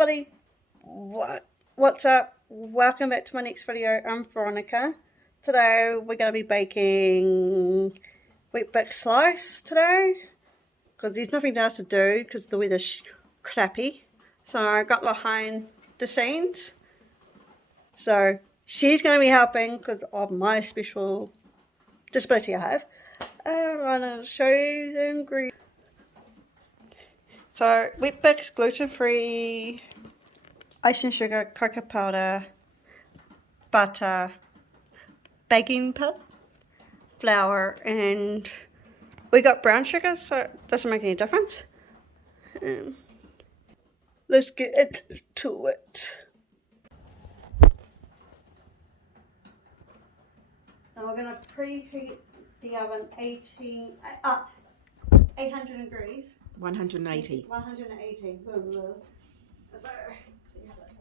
everybody, what's up? Welcome back to my next video. I'm Veronica. Today we're going to be baking weet-bix slice today because there's nothing else to do because the weather's crappy. So I got behind the scenes. So she's going to be helping because of my special disability I have. I'm going to show you the ingredients. So weet-bix, gluten-free, icing sugar, cocoa powder, butter, baking powder, flour, and we got brown sugar, so it doesn't make any difference. Let's get to it. Now we're going to preheat the oven 800 degrees. 180. 180. So, see how that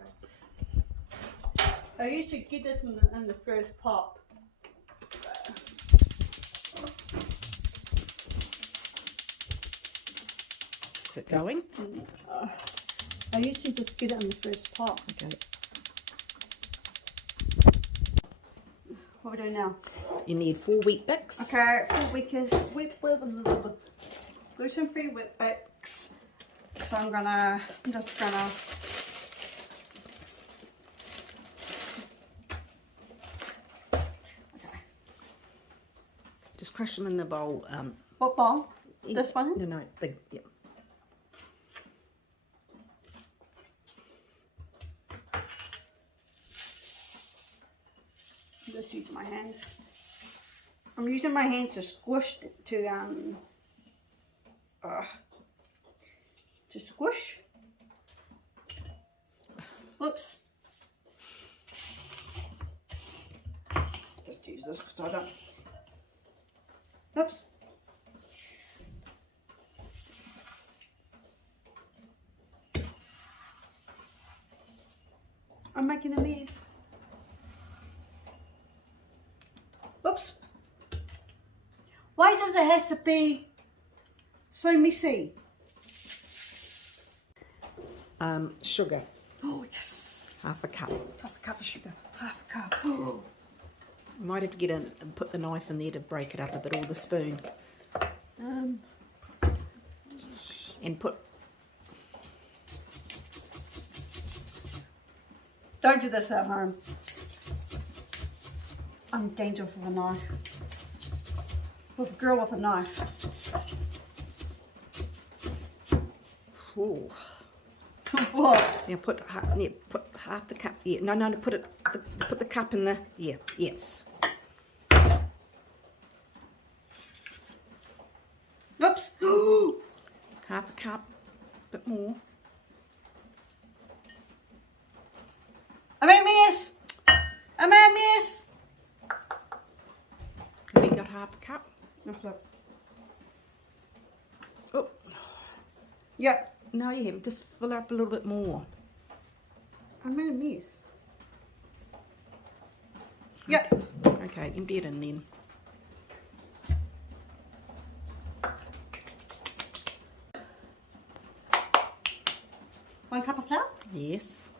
goes. I usually get this in the first pop. Is it going? I usually just get it in the first pop. Okay. What are we doing now? You need 4 weet-bix. Okay, because gluten-free weet-bix. So I'm just gonna Just crush them in the bowl. what bowl? This one? No, big. Yeah. I'm just using my hands. I'm using my hands to squish to squish. Whoops. Just use this because I don't. Oops. I'm making a mess. Oops. Why does it have to be so messy? Sugar. Oh yes. Half a cup. Half a cup of sugar. Half a cup. Oh. Might have to get in and put the knife in there to break it up a bit, or the spoon. And put. Don't do this at home. I'm dangerous with a knife. With a girl with a knife. Ooh. What? Now put half the cup. Yeah, no. Put the cup in the. Yeah. Yes. Oops. Half a cup. A bit more. I made a mess. I made a mess. Have you got half a cup? Oh. Yep. No, you haven't. Just fill up a little bit more. I made a mess. Yep. Okay, empty it in then. One cup of flour. Yes.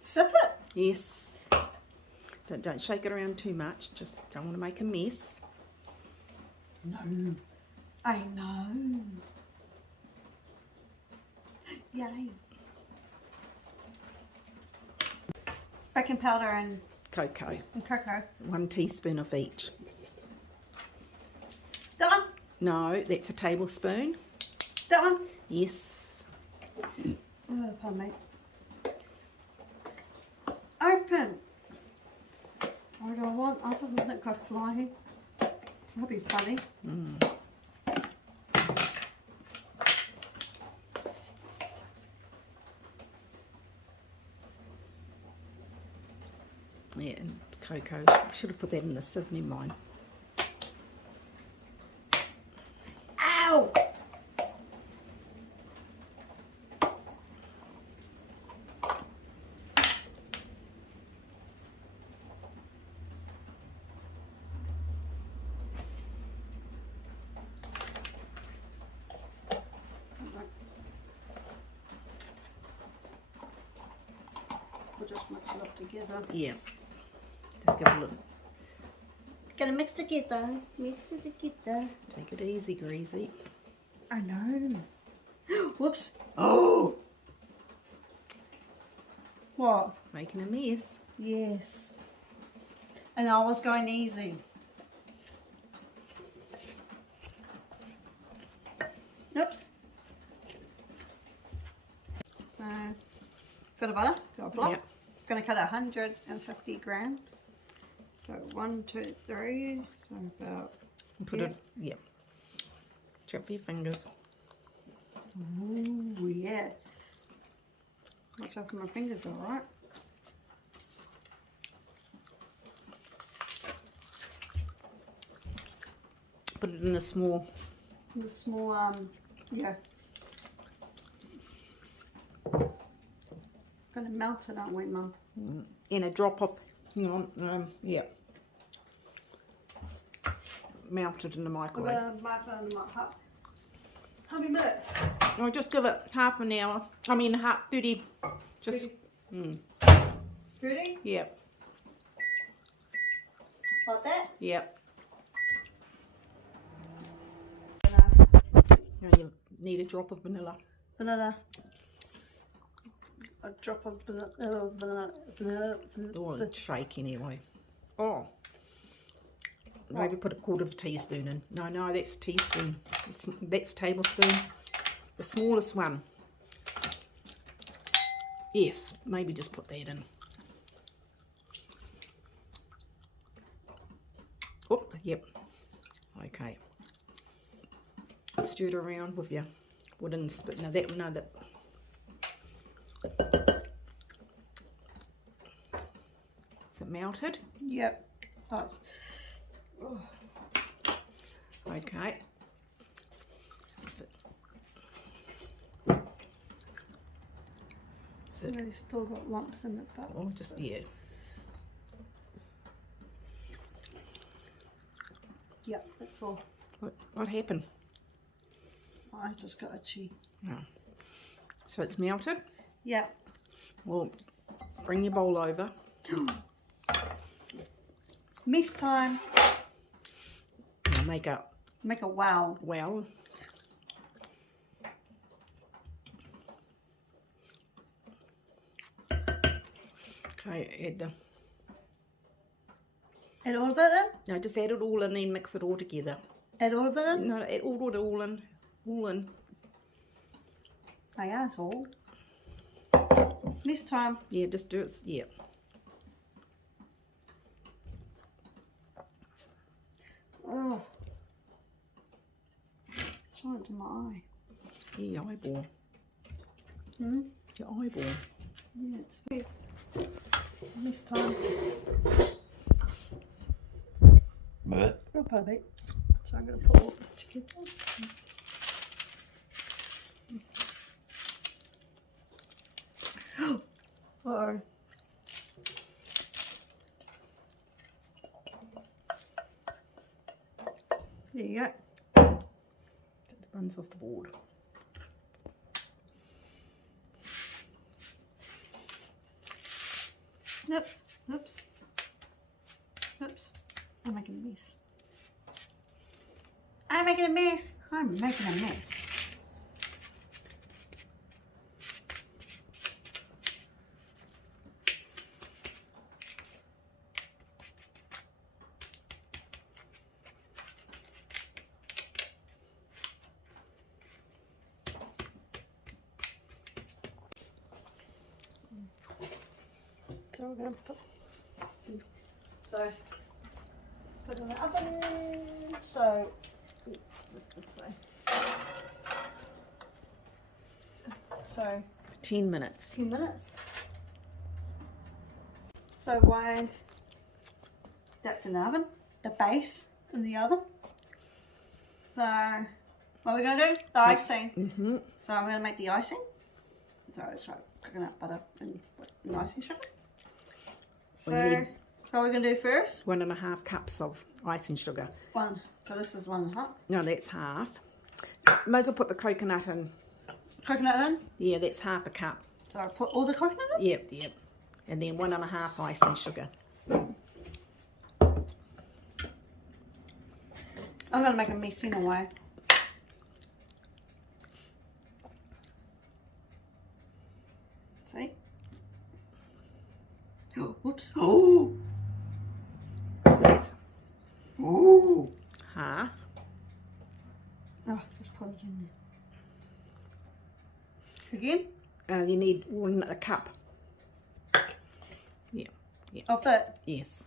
Sift it. Yes. Don't shake it around too much. Just don't want to make a mess. No. I know. Yay. Baking powder and Cocoa. cocoa. 1 teaspoon of each. That one? No, that's a tablespoon. That one? Yes. Oh, pardon me. Open. I don't want. I don't think go flying. That'd be funny. Yeah, and cocoa. Should have put that in the sieve, never mind. Ow! just mix it up together. Yeah. Just give it a little. Gonna mix together. Mix it together. Take it easy, Greasy. I know. Whoops. Oh! What? Making a mess. Yes. And I was going easy. Oops. Got a butter, got a block. Yep. Gonna cut 150 grams. So 1, 2, 3. So about. Put it. Yep. Chop for your fingers. Ooh, yeah. Watch out for my fingers, alright. Put it in the small. The small, yeah. Gonna melt it, aren't we, Mum? In a drop of, yeah. Melt it in the We're microwave. gonna mark it on the microwave. How many minutes? No, just give it half an hour. I mean, 30. Just. 30? Yep. Like that? Yep. Gonna Now you need a drop of vanilla. vanilla. A drop of vanilla. Oh, it's shake anyway. Oh. Maybe put a quarter of a teaspoon in. No, that's a teaspoon. That's a tablespoon. The smallest one. Yes, maybe just put that in. Oh, yep. Okay. Stir it around with your wooden spoon. No, that. Is it melted? Yep. Oh. Okay. Is it? It's still got lumps in it, but. Oh, just, yeah. Yep, that's all. What happened? I just got itchy. Oh. So it's melted? Yep. Well, bring your bowl over. Mix time. Now make a Make a wow. well. Okay, Add all of it in? no, just add it all in, then mix it all together. Add all of it in? No, add all in. All in. I asked all. This time. Yeah, just do it. Yeah. Oh. Something to my eye. Yeah, your eyeball. Hmm? Your eyeball. Yeah, it's weird. This time. Oh, pardon me. So I'm going to put all this together. Uh-oh. There you go. Take the buns off the board. Oops, oops, oops. I'm making a mess. I'm making a mess. I'm making a mess. So we're going to put put it in the oven. So this way. So 10 minutes. 2 minutes. So while that's in the oven, the base in the oven. So what are we going to do? The icing. Mm-hmm. So I'm going to make the icing. So it's like coconut butter and icing sugar. So, Well, you need what we're going to do first? 1.5 cups of icing sugar. One. So this is 1.5. No, that's half. Might as well put the coconut in. Coconut in. Yeah, that's half a cup. So I put all the coconut in? Yep. and then 1.5 icing sugar. I'm going to make a mess anyway. See? Oh, whoops. Oh! So that's Oh! half. Oh, just put it in there. Again? You need a cup. Yeah, yeah. Of that? Yes.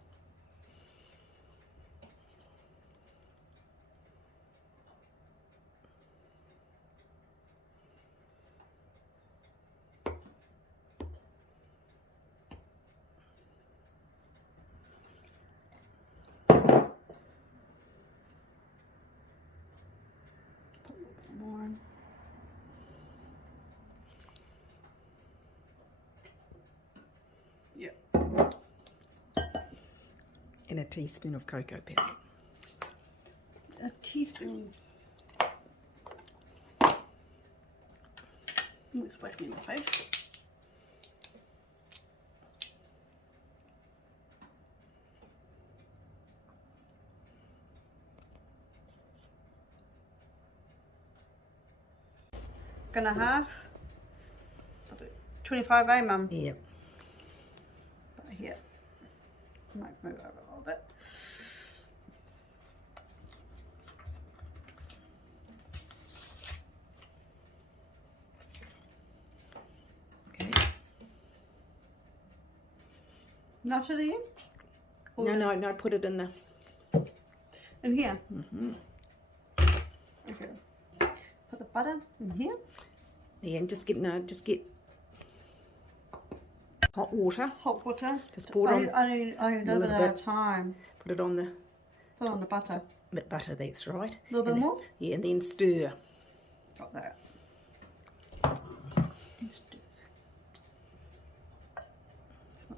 More. Yep. And a teaspoon of cocoa powder. A teaspoon. It's whacked me in the face. Gonna have 25, eh, Mum? Yeah. But here, I might move over a little bit. Okay. Nut it in? No, put it in the... In here? Mm-hmm. Okay. Put the butter in here. Yeah, and just get hot water. Hot water. Just pour it on. I need a little bit at a time. Put it on the Put it on the butter. bit butter. That's right. A little bit And more? Yeah, and then stir. Got that. And stir. So.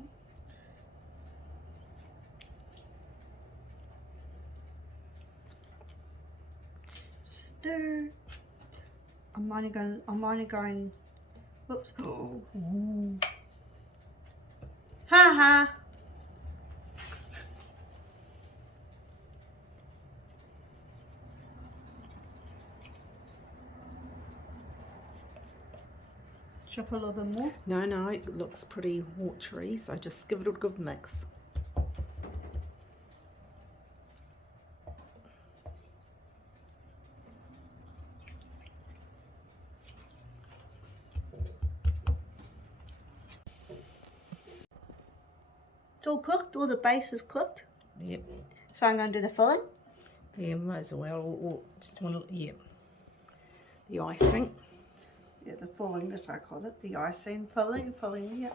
Stir. I'm only going, whoops. Oh. Ooh. Ha ha. Should I put a little bit more? No, it looks pretty watery, so just give it a good mix. It's all cooked, all the base is cooked. Yep. So I'm going to do the filling. Yeah, might as well. Or just want to, yeah. The icing. Yeah, the filling, that's what I call it. The icing, filling, yeah.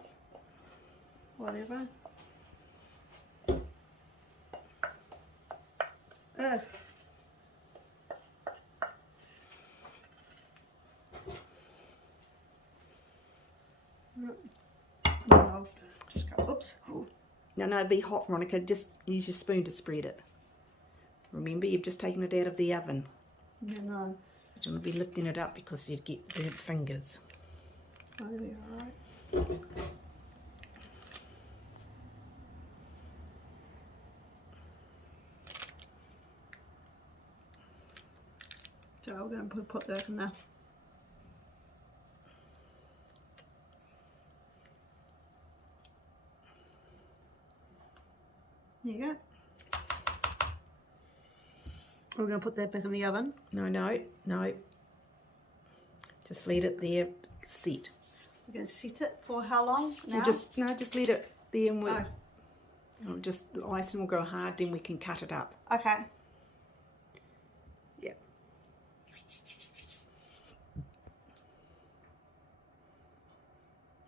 Whatever. Ugh. I'll just go, oops. Oh. No, it'd be hot, Veronica. Just use your spoon to spread it. Remember, you've just taken it out of the oven. Yeah, no. You don't want to be lifting it up because you'd get burnt fingers. Oh, there we are, right. So we're going to put that in there. There you go. We're going to put that back in the oven. No. Just let it there set. We're going to set it for how long now? Just let it there and we'll just the icing will go hard, then we can cut it up. Okay. Yeah.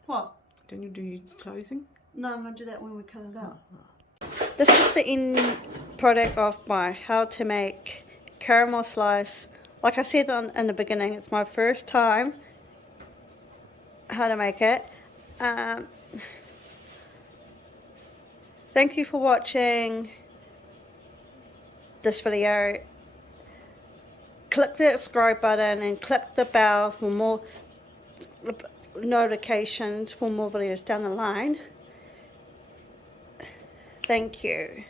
What? Don't you do closing? No, I'm going to do that when we cut it up. Oh. This is the end product of my how to make caramel slice. Like I said in the beginning, it's my first time how to make it. Thank you for watching this video. Click the subscribe button and click the bell for more notifications for more videos down the line. Thank you.